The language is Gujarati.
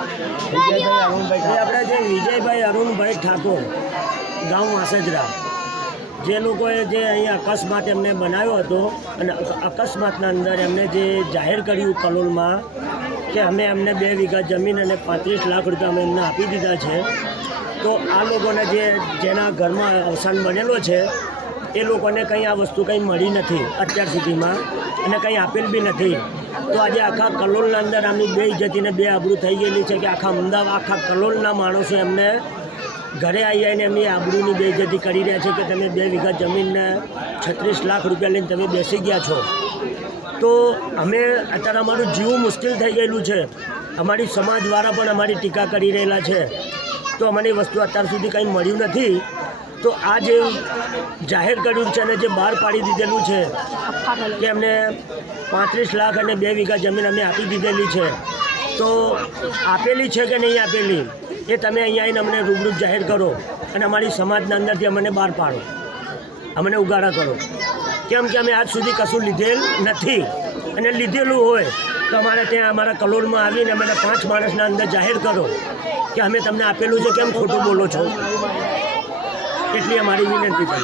આપણા જે વિજયભાઈ અરુણભાઈ ઠાકોર ગામ વાસજરા, જે લોકોએ જે અહીંયા અકસ્માત એમને બનાવ્યો હતો અને અકસ્માતના અંદર એમને જે જાહેર કર્યું કલોલમાં કે અમે એમને 2 વીઘા જમીન અને 35 લાખ રૂપિયા અમે એમને આપી દીધા છે, તો આ લોકોને જેના ઘરમાં અવસાન બનેલો છે એ લોકોને કંઈ આ વસ્તુ કંઈ મળી નથી અત્યાર સુધીમાં અને કંઈ આપેલ બી નથી. તો આજે આખા કલોલના અંદર આમની 2 ઇજ્જતીને 2 આબરૂ થઈ ગયેલી છે કે આખા અમદાવાદ આખા કલોલના માણસો એમને ઘરે આવીને એમની આબરૂની બેઇજ્જતી કરી રહ્યા છે કે તમે 2 વીઘા જમીનને 36 લાખ રૂપિયા લઈને તમે બેસી ગયા છો. તો અમે અત્યારે અમારું જીવવું મુશ્કેલ થઈ ગયેલું છે. અમારી સમાજવાળા પણ અમારી ટીકા કરી રહેલા છે. તો અમને વસ્તુ અત્યાર સુધી કંઈ મળ્યું નથી. તો આ જે જાહેર કર્યું છે અને જે બહાર પાડી દીધેલું છે કે અમને 35 લાખ અને 2 વીઘા જમીન અમે આપી દીધેલી છે, તો આપેલી છે કે નહીં આપેલી એ તમે અહીંયા આવીને અમને રૂબરૂ જાહેર કરો અને અમારી સમાજના અંદરથી અમને બહાર પાડો, અમને ઉગાડા કરો. કેમ કે અમે આજ સુધી કશું લીધેલ નથી અને લીધેલું હોય તો અમારે ત્યાં અમારા કલોલમાં આવીને અમે 5 માણસના અંદર જાહેર કરો કે અમે તમને આપેલું છે, કેમ ખોટું બોલો છો? એટલી અમારી વિનંતી છે.